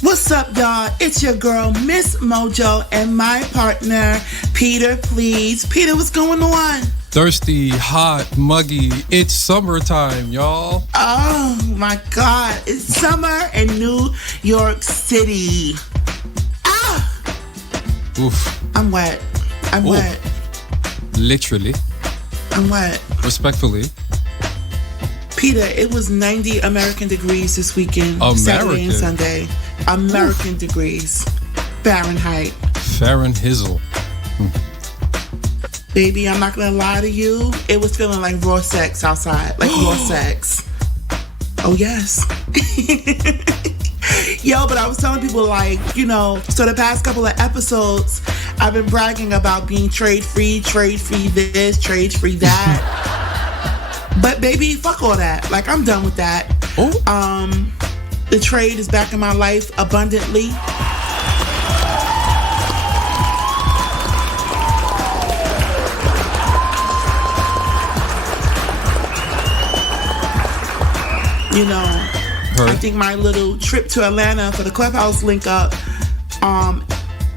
What's up, y'all? It's your girl, Miss Mojo, and my partner, Peter, please. Peter, what's going on? Thirsty, hot, muggy. It's summertime, y'all. Oh, my God. It's summer in New York City. Ah! Oof. I'm wet. I'm wet. Literally. I'm wet. Respectfully. Peter, it was 90 American degrees this weekend. Saturday and Sunday. American degrees. Fahrenheit. Fahrenhizzle. Baby, I'm not gonna lie to you. It was feeling like raw sex outside. Like raw sex. Oh, yes. Yo, but I was telling people, like, you know, so the past couple of episodes, I've been bragging about being trade-free this, trade-free that. But baby, fuck all that. Like, I'm done with that. Oh. The trade is back in my life abundantly. You know, I think my little trip to Atlanta for the Clubhouse link up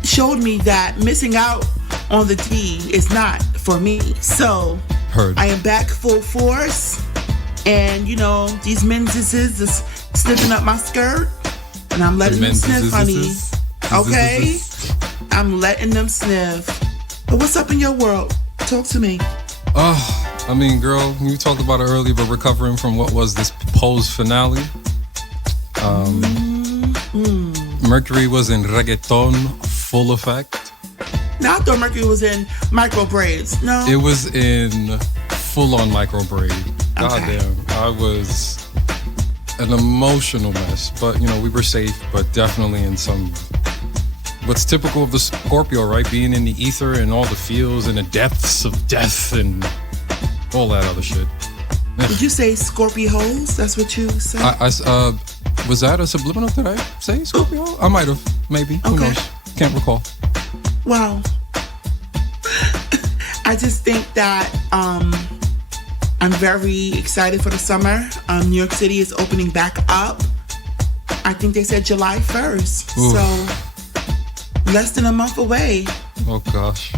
showed me that missing out on the D is not for me. So I am back full force, and you know, these menses is sniffing up my skirt, and I'm letting them sniff, honey. Okay? I'm letting them sniff. But what's up in your world? Talk to me. I mean, girl, you talked about it earlier, but recovering from what was this Pose finale. Mercury was in reggaeton full effect. Now I thought Mercury was in micro braids. No, it was in full-on micro braid. Goddamn, I was an emotional mess, but you know, we were safe, but definitely in some what's typical of the Scorpio, right? Being in the ether and all the feels and the depths of death and all that other shit. Did you say Scorpio holes? That's what you said? Was that a subliminal? Did I say Scorpio? I might have, maybe. Who knows? Can't recall. Wow. I just think that I'm very excited for the summer. New York City is opening back up. I think they said July 1st. Oof. So less than a month away. Oh gosh.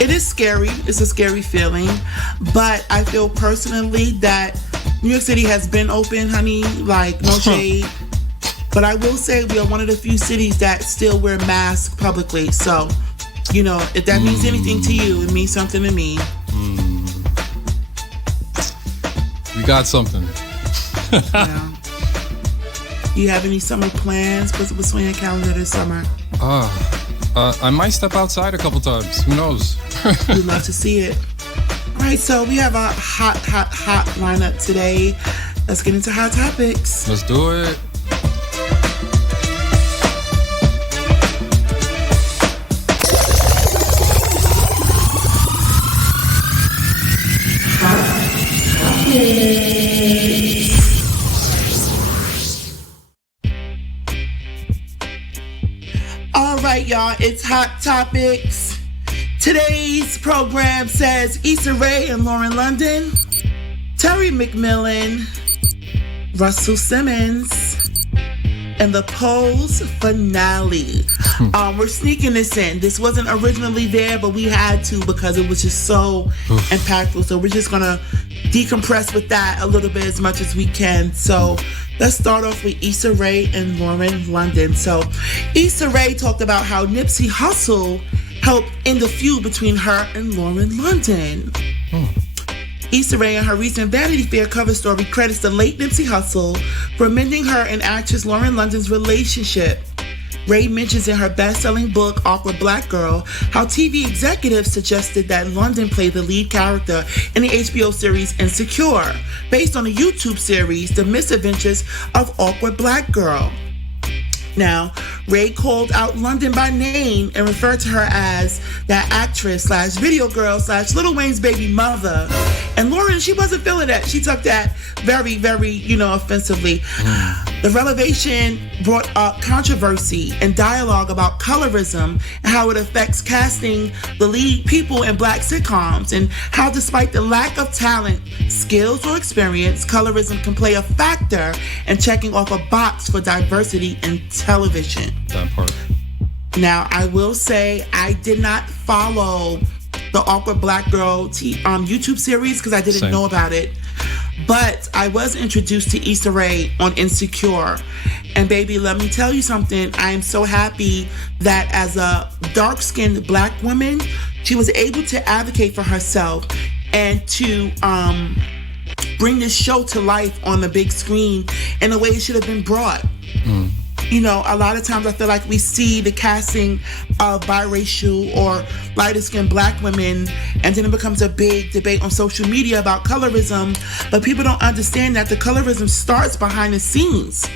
It is scary. It's a scary feeling. But I feel personally that New York City has been open, honey. Like, no shade. But I will say we are one of the few cities that still wear masks publicly. So, you know, if that means anything to you, it means something to me. We got something. Yeah. You have any summer plans? What's on your calendar this summer? I might step outside a couple times. Who knows? We'd love to see it. All right, so we have a hot lineup today. Let's get into hot topics. Let's do it. All right, y'all, it's Hot Topics. Today's program says Issa Rae and Lauren London, Terry McMillan, Russell Simmons, and the Pose finale. We're sneaking this in. This wasn't originally there, but we had to because it was just so impactful. So we're just going to decompress with that a little bit as much as we can. So let's start off with Issa Rae and Lauren London. So Issa Rae talked about how Nipsey Hussle helped end the feud between her and Lauren London. Issa Rae, in her recent Vanity Fair cover story, credits the late Nipsey Hussle for mending her and actress Lauren London's relationship. Rae mentions in her best-selling book, Awkward Black Girl, how TV executives suggested that London play the lead character in the HBO series Insecure, based on the YouTube series The Misadventures of Awkward Black Girl. Now, Rae called out London by name and referred to her as that actress / video girl / Lil Wayne's baby mother. And Lauren, she wasn't feeling that. She took that very, very, offensively. The revelation brought up controversy and dialogue about colorism and how it affects casting the lead people in Black sitcoms, and how despite the lack of talent, skills, or experience, colorism can play a factor in checking off a box for diversity in television. That part. Now, I will say I did not follow the Awkward Black Girl YouTube series because I didn't know about it. But I was introduced to Issa Rae on Insecure. And baby, let me tell you something. I am so happy that as a dark-skinned Black woman, she was able to advocate for herself and to bring this show to life on the big screen in a way it should have been brought. You know, a lot of times I feel like we see the casting of biracial or lighter-skinned Black women, and then it becomes a big debate on social media about colorism, but people don't understand that the colorism starts behind the scenes.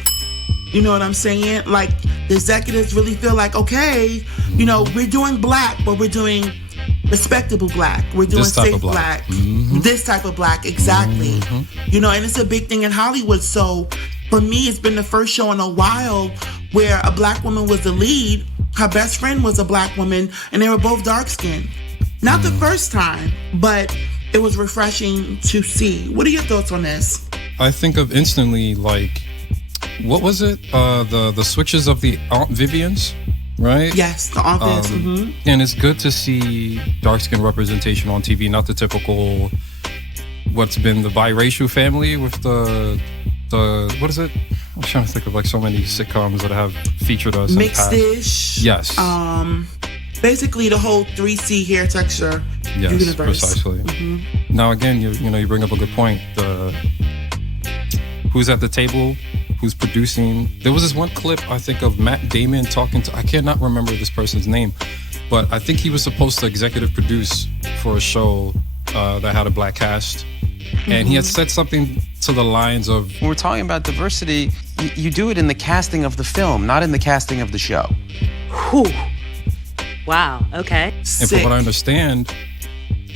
You know what I'm saying? Like, the executives really feel like, okay, you know, we're doing Black, but we're doing respectable Black. We're doing safe Black. This type of Black, exactly. You know, and it's a big thing in Hollywood, so for me, it's been the first show in a while where a Black woman was the lead. Her best friend was a Black woman, and they were both dark-skinned. Not the first time, but it was refreshing to see. What are your thoughts on this? I think of instantly, like, what was it? The switches of the Aunt Vivians, right? Yes, the Aunt Vivians. And it's good to see dark-skinned representation on TV, not the typical, what's been the biracial family with the what is it? I'm trying to think of like so many sitcoms that have featured us. Mixed-ish. Yes. Basically the whole 3C hair texture universe. Precisely. Now again, you bring up a good point. Who's at the table? Who's producing? There was this one clip I think of Matt Damon talking to, I cannot remember this person's name, but I think he was supposed to executive produce for a show that had a Black cast. And he had said something to the lines of, when we're talking about diversity, you do it in the casting of the film, not in the casting of the show. Whew. Wow, okay. And from what I understand,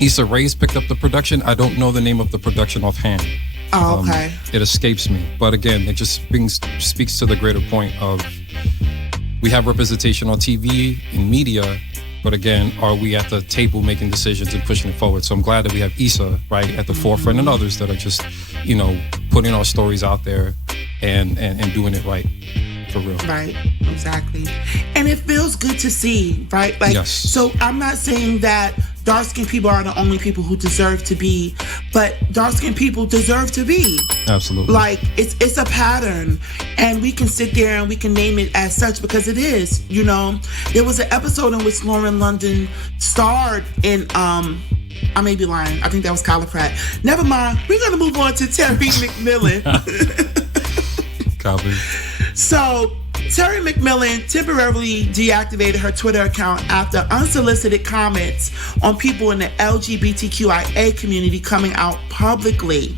Issa Rae's picked up the production. I don't know the name of the production offhand. Oh, okay. It escapes me. But again, it just speaks to the greater point of, we have representation on TV and media, but again, are we at the table making decisions and pushing it forward? So I'm glad that we have Issa, right, at the forefront, and others that are just, putting our stories out there and doing it right, for real. Right, exactly. And it feels good to see, right? Like, yes. So I'm not saying that dark-skinned people are the only people who deserve to be, but dark-skinned people deserve to be. Absolutely. Like, it's a pattern, and we can sit there and we can name it as such because it is, There was an episode in which Lauren London starred in, I may be lying, I think that was Kyla Pratt. Never mind, we're going to move on to Terry McMillan. Copy. So, Terry McMillan temporarily deactivated her Twitter account after unsolicited comments on people in the LGBTQIA community coming out publicly.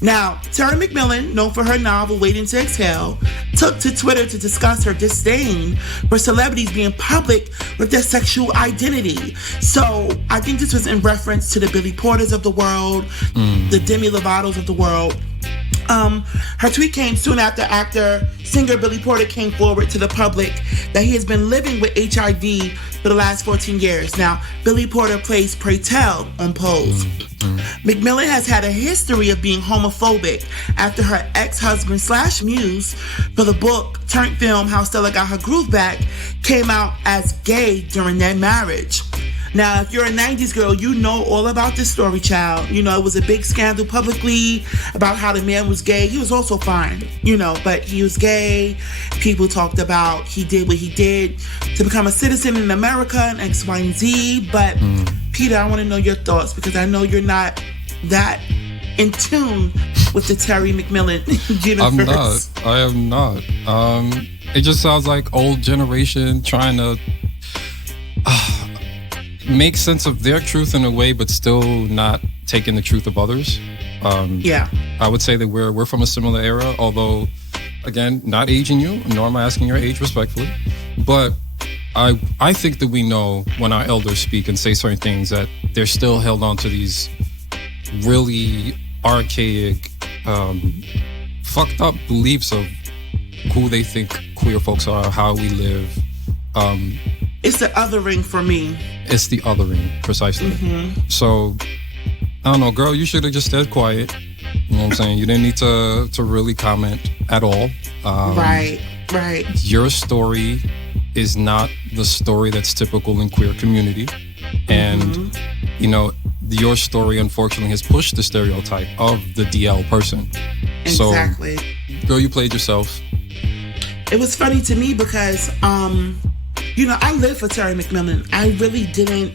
Now, Terry McMillan, known for her novel Waiting to Exhale, took to Twitter to discuss her disdain for celebrities being public with their sexual identity. So, I think this was in reference to the Billy Porters of the world, the Demi Lovatos of the world. Her tweet came soon after singer Billy Porter came forward to the public that he has been living with HIV for the last 14 years. Now, Billy Porter plays Pray Tell on Pose. McMillan has had a history of being homophobic after her ex-husband / muse for the book turned film How Stella Got Her Groove Back came out as gay during their marriage. Now, if you're a 90s girl, you know all about this story, child. It was a big scandal publicly about how the man was gay. He was also fine, but he was gay. People talked about he did what he did to become a citizen in America and X, Y, and Z. But, Peter, I want to know your thoughts because I know you're not that in tune with the Terry McMillan universe. I am not. It just sounds like old generation trying to make sense of their truth in a way, but still not taking the truth of others. I would say that we're from a similar era, although, again, not aging you, nor am I asking your age respectfully, but I think that we know when our elders speak and say certain things that they're still held on to these really archaic, fucked up beliefs of who they think queer folks are, how we live. It's the othering for me. It's the othering, precisely. So, I don't know, girl, you should have just stayed quiet. You know what I'm saying? You didn't need to really comment at all. Right. Your story is not the story that's typical in queer community. And, you know, your story, unfortunately, has pushed the stereotype of the DL person. Exactly. So, girl, you played yourself. It was funny to me because, you know, I live for Terry McMillan. I really didn't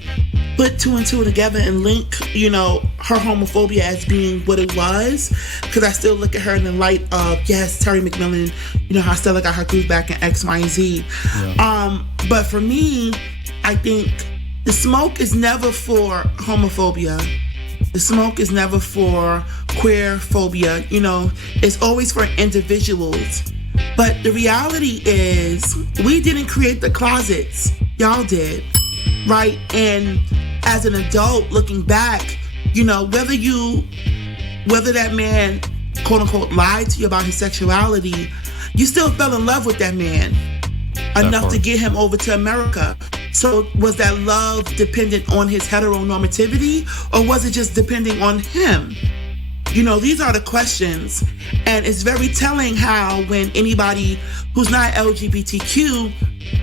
put two and two together and link, you know, her homophobia as being what it was, because I still look at her in the light of, yes, Terry McMillan, you know, how Stella got her groove back in X, Y, and Z. Yeah. But for me, I think the smoke is never for homophobia. The smoke is never for queer phobia. You know, it's always for individuals. But the reality is, we didn't create the closets. Y'all did, right? And as an adult looking back, you know, whether that man, quote unquote, lied to you about his sexuality, you still fell in love with that man enough to get him over to America. So was that love dependent on his heteronormativity, or was it just depending on him? You know, these are the questions. And it's very telling how when anybody who's not LGBTQ,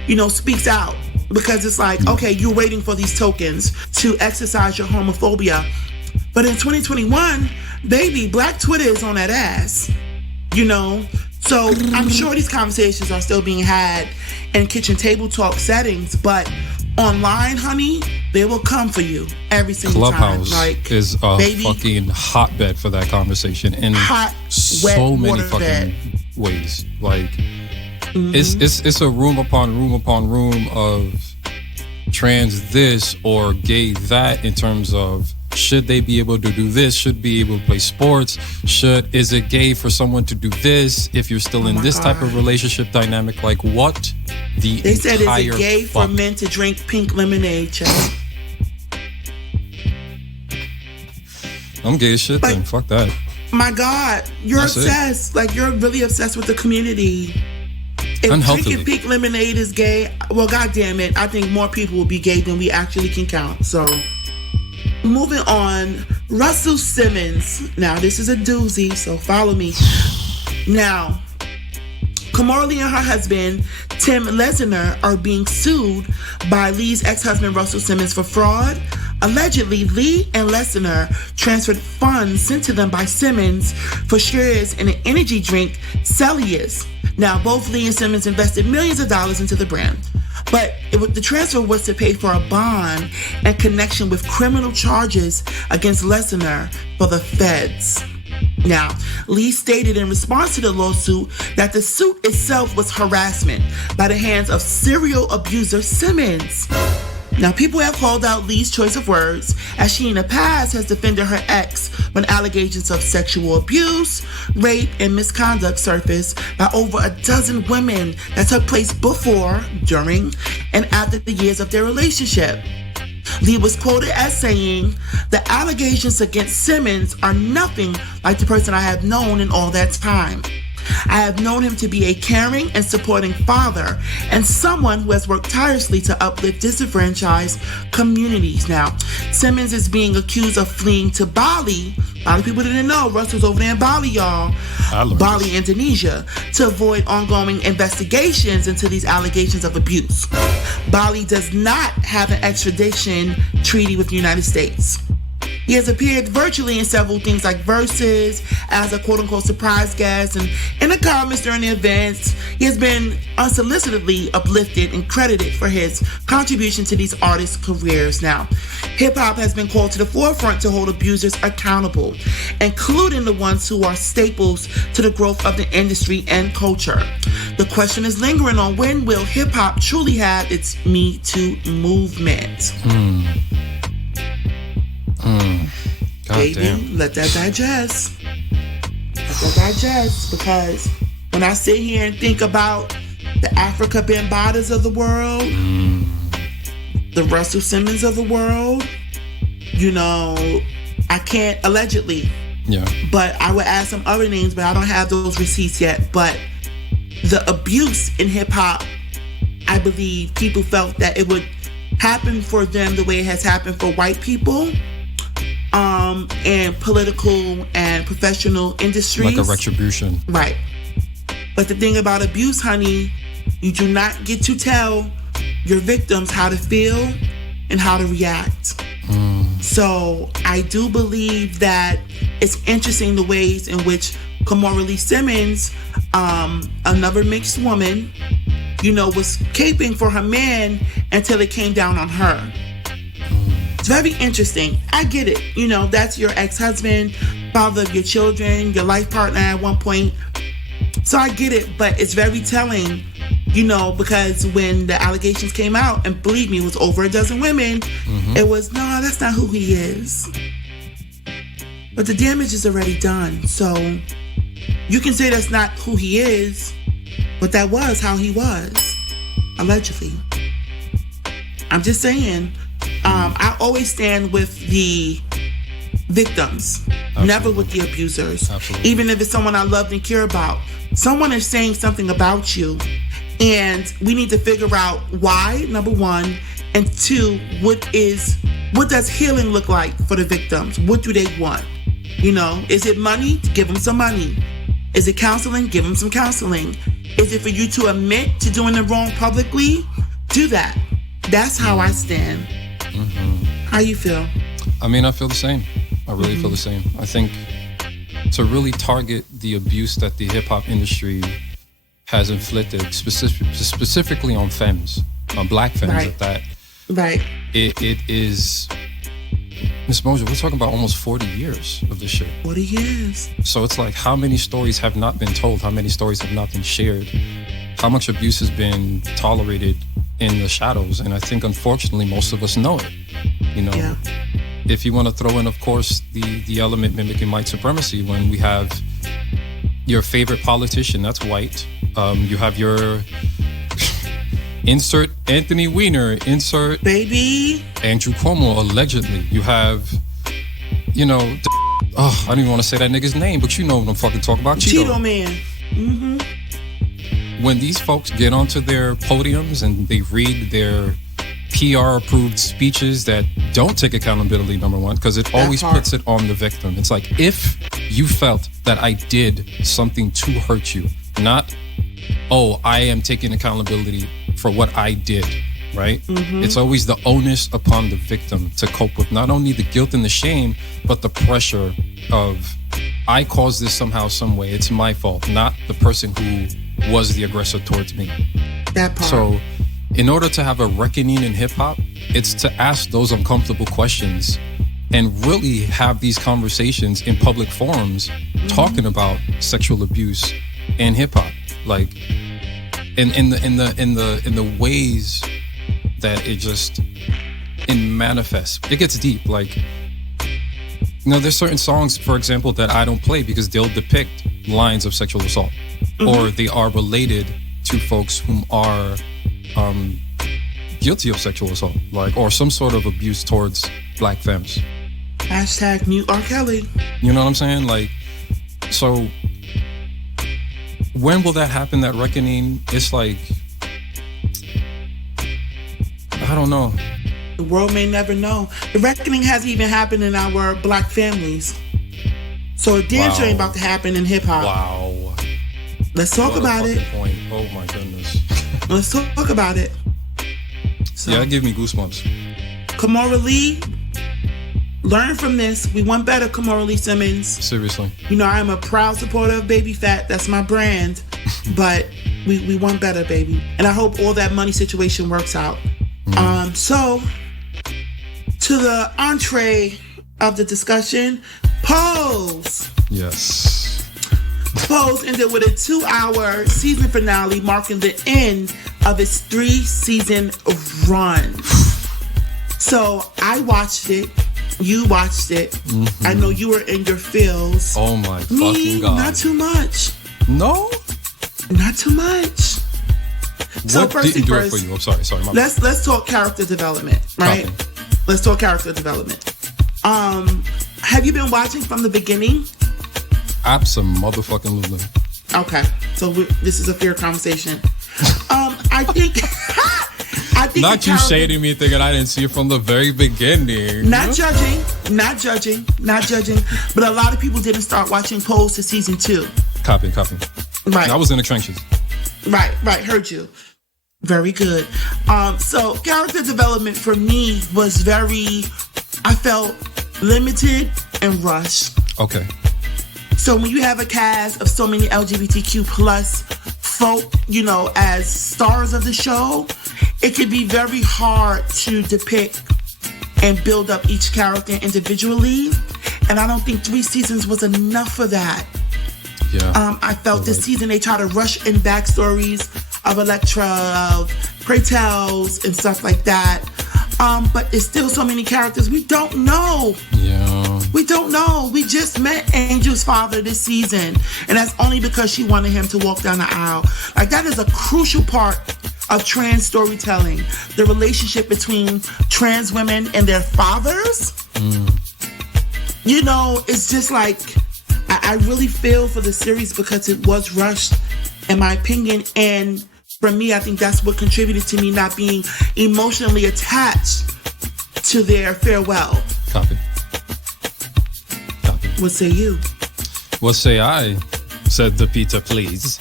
you know, speaks out, because it's like, okay, you're waiting for these tokens to exercise your homophobia. But in 2021, baby, Black Twitter is on that ass, you know? So I'm sure these conversations are still being had in kitchen table talk settings, but online, honey, they will come for you every single Clubhouse time. Like, is a baby, fucking hotbed for that conversation in so many fucking ways. Like, it's a room upon room upon room of trans this or gay that, in terms of, should they be able to do this? Should be able to play sports? Is it gay for someone to do this if you're still in this type of relationship dynamic? Like, what the They said, is it gay fuck? for men to drink pink lemonade, child? I'm gay as shit then. Fuck that. My God, you're That's obsessed. Like, you're really obsessed with the community. If Unhealthily. drinking pink lemonade is gay, well, God damn it, I think more people will be gay than we actually can count. So, moving on, Russell Simmons. Now, this is a doozy, so follow me. Now, Kamora Lee and her husband, Tim Lesner, are being sued by Lee's ex-husband, Russell Simmons, for fraud. Allegedly, Lee and Lesner transferred funds sent to them by Simmons for shares in an energy drink, Celsius. Now, both Lee and Simmons invested millions of dollars into the brand. But the transfer was to pay for a bond in connection with criminal charges against Lesnar for the feds. Now, Lee stated in response to the lawsuit that the suit itself was harassment by the hands of serial abuser Simmons. Now, people have called out Lee's choice of words, as she in the past has defended her ex when allegations of sexual abuse, rape, and misconduct surfaced by over a dozen women that took place before, during, and after the years of their relationship. Lee was quoted as saying, "The allegations against Simmons are nothing like the person I have known in all that time. I have known him to be a caring and supporting father and someone who has worked tirelessly to uplift disenfranchised communities." Now, Simmons is being accused of fleeing to Bali. A lot of people didn't know Russell's over there in Bali, y'all. Bali, Indonesia, to avoid ongoing investigations into these allegations of abuse. Bali does not have an extradition treaty with the United States. He has appeared virtually in several things like Versus as a quote-unquote surprise guest, and in the comments during the events, he has been unsolicitedly uplifted and credited for his contribution to these artists' careers. Now, hip-hop has been called to the forefront to hold abusers accountable, including the ones who are staples to the growth of the industry and culture. The question is lingering on, when will hip-hop truly have its Me Too movement? God Baby, damn. let that digest. Let that digest, because when I sit here and think about the Africa Bambatas of the world, the Russell Simmons of the world, you know, I can't, allegedly. Yeah. But I would add some other names, but I don't have those receipts yet. But the abuse in hip hop, I believe people felt that it would happen for them the way it has happened for white people, and political and professional industries. Like a retribution. Right. But the thing about abuse, honey, you do not get to tell your victims how to feel and how to react. So I do believe that it's interesting the ways in which Kimora Simmons, another mixed woman, was caping for her man until it came down on her. It's very interesting. I get it. That's your ex-husband, father of your children, your life partner at one point. So I get it, but it's very telling, because when the allegations came out, and believe me, it was over a dozen women, it was, no, that's not who he is. But the damage is already done. So you can say that's not who he is, but that was how he was, allegedly. I'm just saying, I always stand with the victims, Absolutely. Never with the abusers. Absolutely. Even if it's someone I loved and care about. Someone is saying something about you, and we need to figure out why, number one, and two, what does healing look like for the victims? What do they want? Is it money? Give them some money. Is it counseling? Give them some counseling. Is it for you to admit to doing the wrong publicly? Do that. That's how I stand. How you feel? I mean, I feel the same. I really feel the same. I think to really target the abuse that the hip-hop industry has inflicted, specifically on femmes, on black femmes Right. at that. Right. It is, Miss Moja, we're talking about almost 40 years of this shit. 40 years. So it's like, how many stories have not been told? How many stories have not been shared? How much abuse has been tolerated in the shadows? And I think, unfortunately, most of us know it. Yeah. If you want to throw in, of course, the element mimicking white supremacy, when we have your favorite politician that's white, you have your insert Anthony Weiner, insert Baby. Andrew Cuomo, allegedly. You have, I don't even want to say that nigga's name, but you know what I'm fucking talking about. Cheeto Man. When these folks get onto their podiums and they read their PR-approved speeches that don't take accountability, number one, because it always puts it on the victim. It's like, if you felt that I did something to hurt you, not, oh, I am taking accountability for what I did, right? It's always the onus upon the victim to cope with not only the guilt and the shame, but the pressure of, I caused this somehow, some way. It's my fault, not the person who was the aggressor towards me. That part. So in order to have a reckoning in hip hop, it's to ask those uncomfortable questions and really have these conversations in public forums talking about sexual abuse in hip hop. Like in the ways that it manifests. It gets deep. Like, there's certain songs, for example, that I don't play because they'll depict lines of sexual assault, or they are related to folks whom are guilty of sexual assault, or some sort of abuse towards black femmes. Hashtag mute R. Kelly. You know what I'm saying? So when will that happen, that reckoning? It's like, I don't know. The world may never know. The reckoning hasn't even happened in our black families. So a damn sure ain't about to happen in hip hop. Wow. Let's talk about it. Point. Oh my goodness. Let's talk about it. So, Yeah, it gave me goosebumps. Kimora Lee, learn from this. We want better, Kimora Lee Simmons. Seriously. I am a proud supporter of Baby Fat. That's my brand. But we want better, baby. And I hope all that money situation works out. So, to the entree of the discussion, Pose. Yes. Pose ended with a 2-hour season finale marking the end of its 3-season run. So I watched it. You watched it. I know you were in your feels. Oh my fucking God. Not too much. No? Not too much. So What first didn't thing do it first, for you? I'm sorry. My bad. let's talk character development, right? Copy. Let's talk character development. Have you been watching from the beginning? Absolutely. Okay, so this is a fair conversation. I think. I think not you shading me thinking I didn't see it from the very beginning. Not judging. But a lot of people didn't start watching Pose to season 2. Copy. Right. I was in the trenches. Right. Heard you. Very good. So character development for me was I felt limited and rushed. Okay. So when you have a cast of so many LGBTQ plus folk, as stars of the show, it can be very hard to depict and build up each character individually. And I don't think 3 seasons was enough for that. Yeah. I felt this season they try to rush in backstories of Elektra, of Pray Tells, and stuff like that. But there's still so many characters we don't know. Yeah. We don't know. We just met Angel's father this season. And that's only because she wanted him to walk down the aisle. Like, that is a crucial part of trans storytelling. The relationship between trans women and their fathers. It's just like, I really feel for the series because it was rushed, in my opinion. And for me, I think that's what contributed to me not being emotionally attached to their farewell. Copy. What say you? What say I? Said the Peter, please.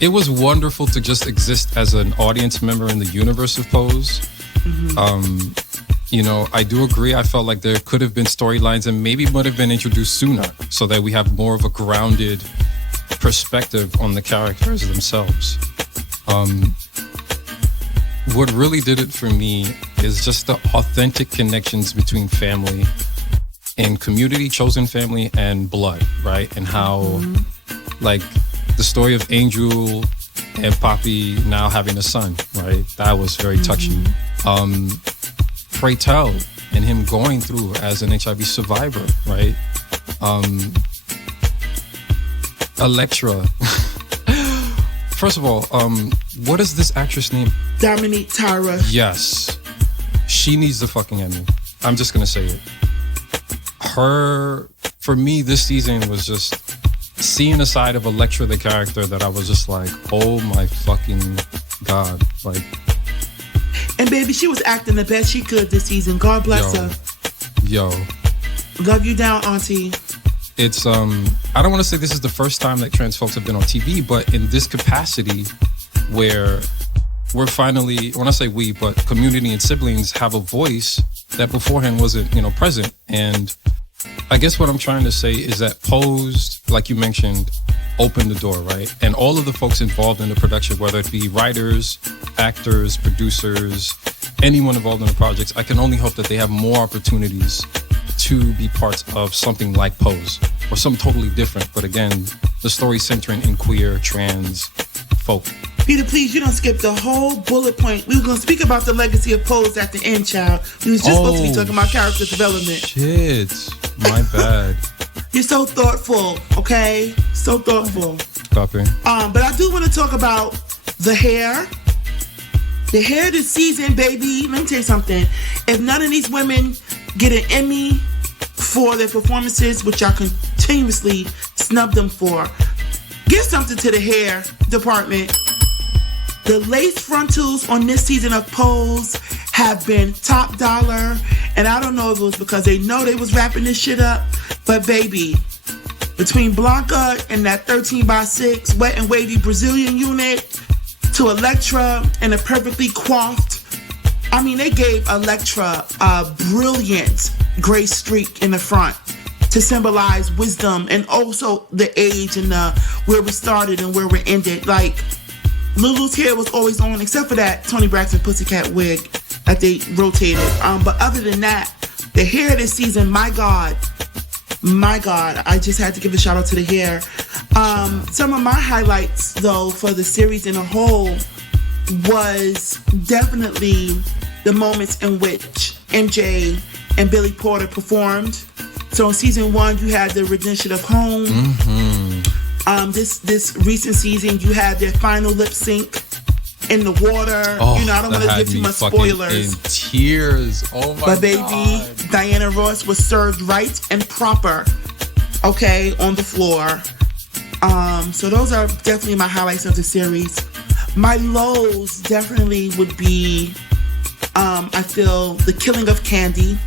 It was wonderful to just exist as an audience member in the universe of Pose. I do agree. I felt like there could have been storylines and maybe would have been introduced sooner so that we have more of a grounded perspective on the characters themselves. What really did it for me is just the authentic connections between family and community, chosen family, and blood, right? And how, like, the story of Angel and Poppy now having a son, right? That was very touching. Pray Tell and him going through as an HIV survivor, right? Elektra. First of all, what is this actress name? Dominique Tyra. Yes. She needs the fucking Emmy. I'm just gonna say it. For me, this season was just seeing a side of Elektra, the character, that I was just like, oh my fucking God. Like, and baby, she was acting the best she could this season. God bless her. Yo. Love you down, auntie. It's, I don't want to say this is the first time that trans folks have been on TV, but in this capacity where we're finally, when I say we, but community and siblings have a voice that beforehand wasn't, present. And I guess what I'm trying to say is that Pose, like you mentioned, opened the door, right? And all of the folks involved in the production, whether it be writers, actors, producers, anyone involved in the projects, I can only hope that they have more opportunities to be parts of something like Pose or something totally different. But again, the story centering in queer, trans folk. Peter, please, you don't skip the whole bullet point. We were going to speak about the legacy of Pose at the end, child. We was just supposed to be talking about character development. Shit, my bad. You're so thoughtful, okay? So thoughtful. Copy. But I do want to talk about the hair. The hair this season, baby. Let me tell you something. If none of these women get an Emmy for their performances, which I continuously snub them for, give something to the hair department. The lace frontals on this season of Pose have been top dollar. And I don't know if it was because they know they was wrapping this shit up, but baby, between Blanca and that 13x6 wet and wavy Brazilian unit to Elektra and a perfectly coiffed, I mean, they gave Elektra a brilliant gray streak in the front to symbolize wisdom and also the age and where we started and where we ended. Like, Lulu's hair was always on, except for that Toni Braxton Pussycat wig that they rotated. But other than that, the hair this season, my God, I just had to give a shout out to the hair. Some of my highlights, though, for the series in a whole was definitely the moments in which MJ and Billy Porter performed. So in season 1, you had the rendition of Home. This recent season, you had their final lip sync in the water. I don't want to give too much spoilers. In tears. Oh my God. But baby, Diana Ross was served right and proper okay, on the floor. So those are definitely my highlights of the series. My lows definitely would be, I feel, the killing of Candy.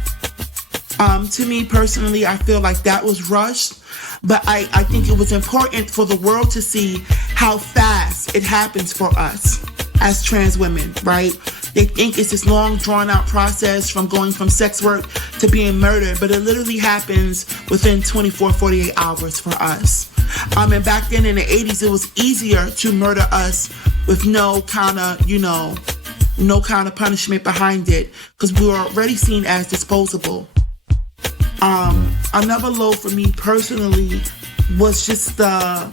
To me personally, I feel like that was rushed, but I think it was important for the world to see how fast it happens for us as trans women, right? They think it's this long, drawn-out process from going from sex work to being murdered, but it literally happens within 24, 48 hours for us. And back then in the 80s, it was easier to murder us with no kind of punishment behind it, because we were already seen as disposable. Another low for me personally was just the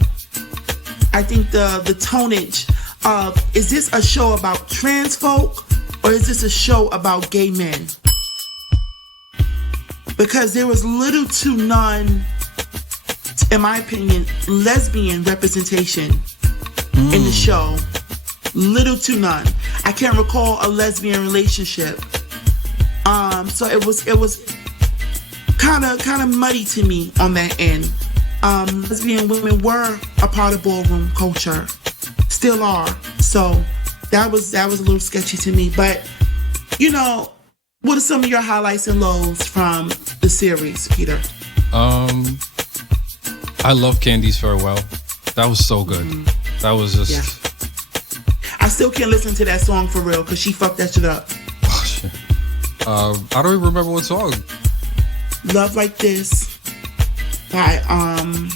tonnage of, is this a show about trans folk or is this a show about gay men? Because there was little to none, in my opinion, lesbian representation in the show. Little to none. I can't recall a lesbian relationship. So it was kind of muddy to me on that end. Lesbian women were a part of ballroom culture, still are. So that was a little sketchy to me. But what are some of your highlights and lows from the series, Peter? I love Candy's Farewell. That was so good. That was just. Yeah. I still can't listen to that song for real because she fucked that shit up. Oh shit. I don't even remember what song. Love Like This by I'm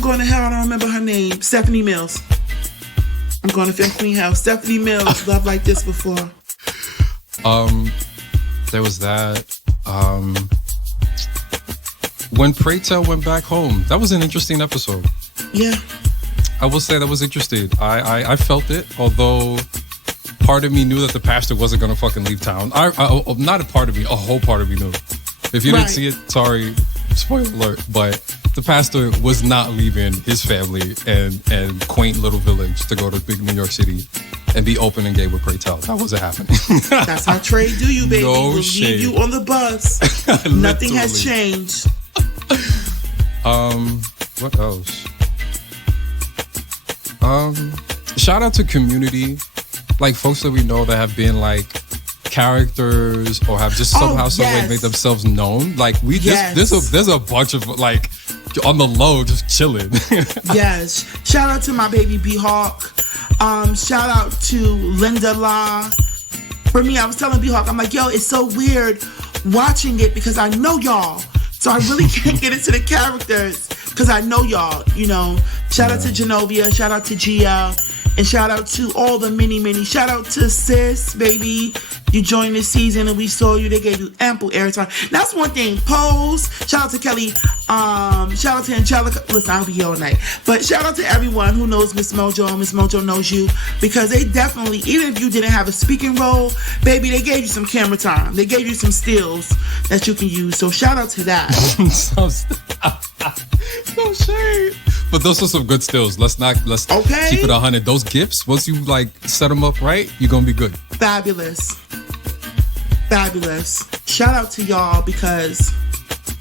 going to hell. I don't remember her name. Stephanie Mills. I'm going to film Queen Hell. Stephanie Mills. Love Like This before. There was that. When Pray Tell went back home, that was an interesting episode. Yeah. I will say that was interesting. I felt it, although part of me knew that the pastor wasn't going to fucking leave town. Not a part of me, a whole part of me knew. If you didn't see it, sorry, spoiler alert, but the pastor was not leaving his family and quaint little village to go to big New York City and be open and gay with Pray Tell. That wasn't happening. That's how trade do you, baby. No we'll shade. Leave you on the bus. Nothing has changed. What else? Shout out to Community, like folks that we know that have been like characters or have just somehow some way made themselves known. Like there's a bunch of like on the low just chilling. Yes. Shout out to my baby B Hawk. Shout out to Linda La. For me, I was telling B Hawk, I'm like, yo, it's so weird watching it because I know y'all. So I really can't get into the characters because I know y'all, Shout out to Genovia, shout out to Gia, and shout out to all the many. Shout out to Sis, baby. You joined this season and we saw you. They gave you ample airtime. That's one thing. Pose. Shout out to Kelly. Shout out to Angelica. Listen, I'll be here all night. But shout out to everyone who knows Miss Mojo. Miss Mojo knows you because they definitely, even if you didn't have a speaking role, baby, they gave you some camera time. They gave you some stills that you can use. So shout out to that. No shade. But those are some good stills. Let's keep it 100. Those gifts, once you like set them up right, you're gonna be good. Fabulous. Shout out to y'all because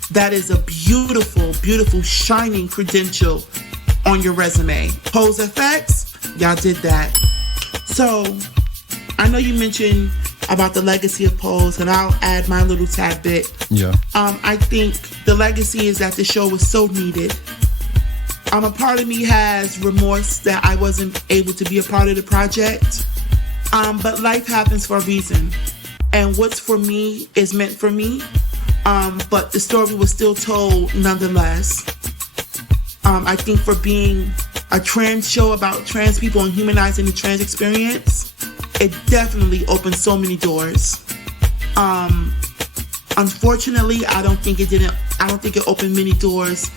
that is a beautiful, beautiful, shining credential on your resume. Pose effects, y'all did that. So I know you mentioned about the legacy of Pose, and I'll add my little tad bit. Yeah. I think the legacy is that the show was so needed. A part of me has remorse that I wasn't able to be a part of the project. But life happens for a reason. And what's for me is meant for me. But the story was still told nonetheless. I think for being a trans show about trans people and humanizing the trans experience, it definitely opened so many doors. Unfortunately, I don't think it opened many doors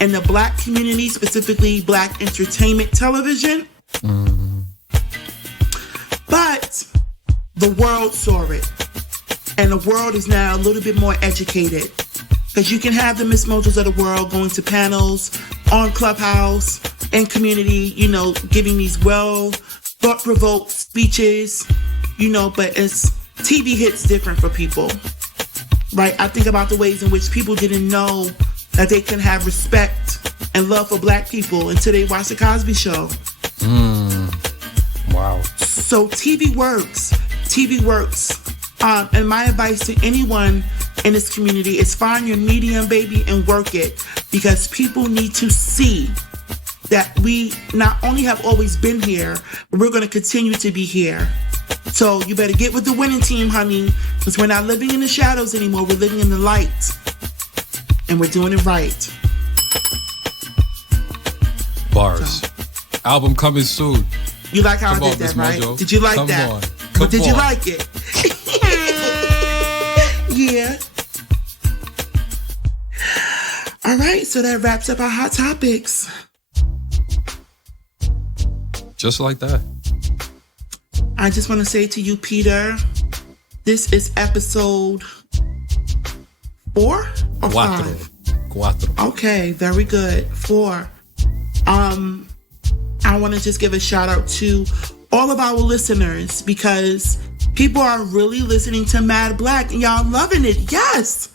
in the Black community, specifically Black entertainment television. But the world saw it. And the world is now a little bit more educated. Because you can have the Miss Mojos of the world going to panels on Clubhouse and community, giving these thought-provoked speeches, but it's TV hits different for people, right? I think about the ways in which people didn't know that they can have respect and love for Black people until they watch The Cosby Show. Wow. So TV works. TV works. And my advice to anyone in this community is find your medium, baby, and work it, because people need to see that we not only have always been here, but we're going to continue to be here. So you better get with the winning team, honey, because we're not living in the shadows anymore. We're living in the light, and we're doing it right. Bars. Album coming soon. You like how Come I on, did that, Miss right? Mojo. Did you like Come that? on. But Come did you on. like it? Yeah. All right, so that wraps up our hot topics. Just like that. I just want to say to you, Peter, this is episode 4 or 5? Cuatro. Okay, very good. 4. I want to just give a shout out to all of our listeners, because people are really listening to Mad Black and y'all loving it. Yes.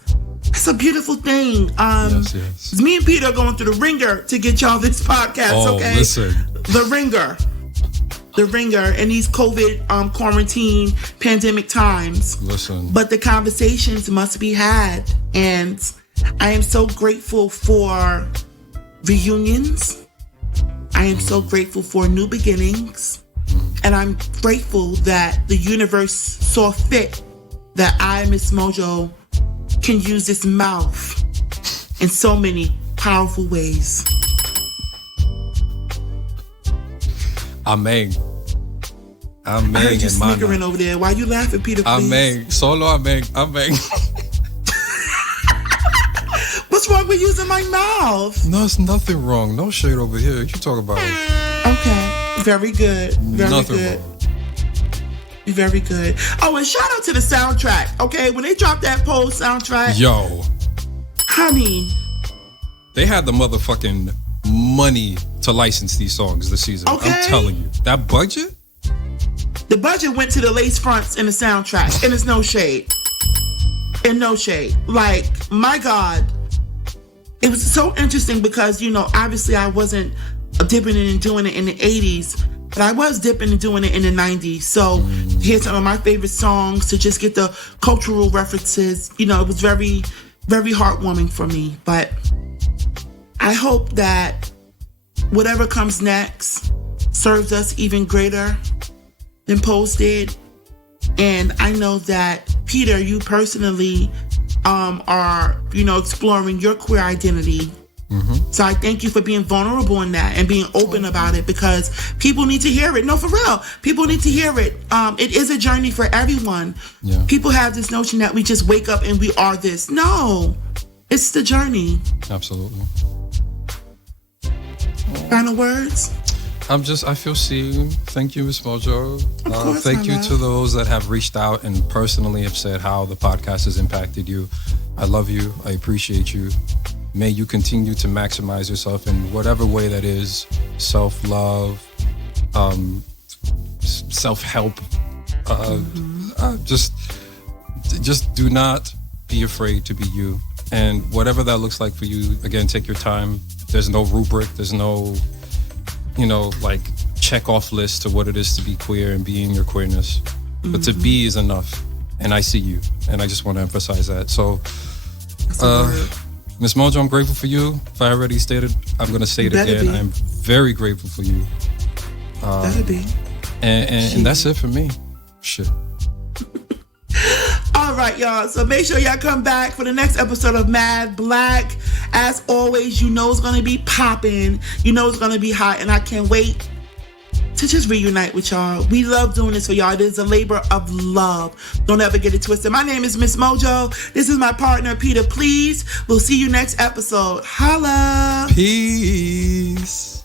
It's a beautiful thing. Yes. Me and Peter are going through the ringer to get y'all this podcast, okay? Listen. The ringer in these COVID quarantine pandemic times. Listen. But the conversations must be had. And I am so grateful for reunions. I am so grateful for new beginnings. And I'm grateful that the universe saw fit that I, Miss Mojo, can use this mouth in so many powerful ways. Amén. Amén. I heard you hermana. snickering over there. Why you laughing, Peter, please? Amén. Solo amén. Amén. What's wrong with using my mouth? No, it's nothing wrong. No shade over here. What you talking about? Okay. Very good. Very Nothing good. wrong. Very good. Oh, and shout out to the soundtrack. Okay, when they dropped that Pole soundtrack, Yo. honey, They had the motherfucking money to license these songs this season. Okay. I'm telling you. That budget? the budget went to the lace fronts in the soundtrack, and it's no shade. And no shade. Like, my God. It was so interesting because, you know, obviously I wasn't dipping in and doing it in the 80s, but I was dipping and doing it in the 90s. So here's some of my favorite songs to just get the cultural references. You know, it was very, very heartwarming for me. But I hope that whatever comes next serves us even greater than Pose did. And I know that, Peter, you personally are, you know, exploring your queer identity. Mm-hmm. So I thank you for being vulnerable in that and being open about it, because people need to hear it. No, for real. People need to hear it. It is a journey for everyone. Yeah. People have this notion that we just wake up and we are this. No, it's the journey. Absolutely. Final words? I feel seen. Thank you, Ms. Mojo. Of course, thank you to those that have reached out and personally have said how the podcast has impacted you. I love you. I appreciate you. May you continue to maximize yourself in whatever way that is. Self-love, self-help. Just do not be afraid to be you. And whatever that looks like for you, again, take your time. There's no rubric. There's no, like check off list to what it is to be queer and being your queerness. But to be is enough. And I see you. And I just want to emphasize that. So, Ms. Mojo, I'm grateful for you. If I already stated, I'm going to say it again. I'm very grateful for you. Better be. And that's it for me. Shit. All right, y'all. So make sure y'all come back for the next episode of Mad Black. As always, you know it's going to be popping. You know it's going to be hot. And I can't wait to just reunite with y'all. We love doing this for y'all. It is a labor of love. Don't ever get it twisted. My name is Miss Mojo. This is my partner, Peter. Please. We'll see you next episode. Holla. Peace.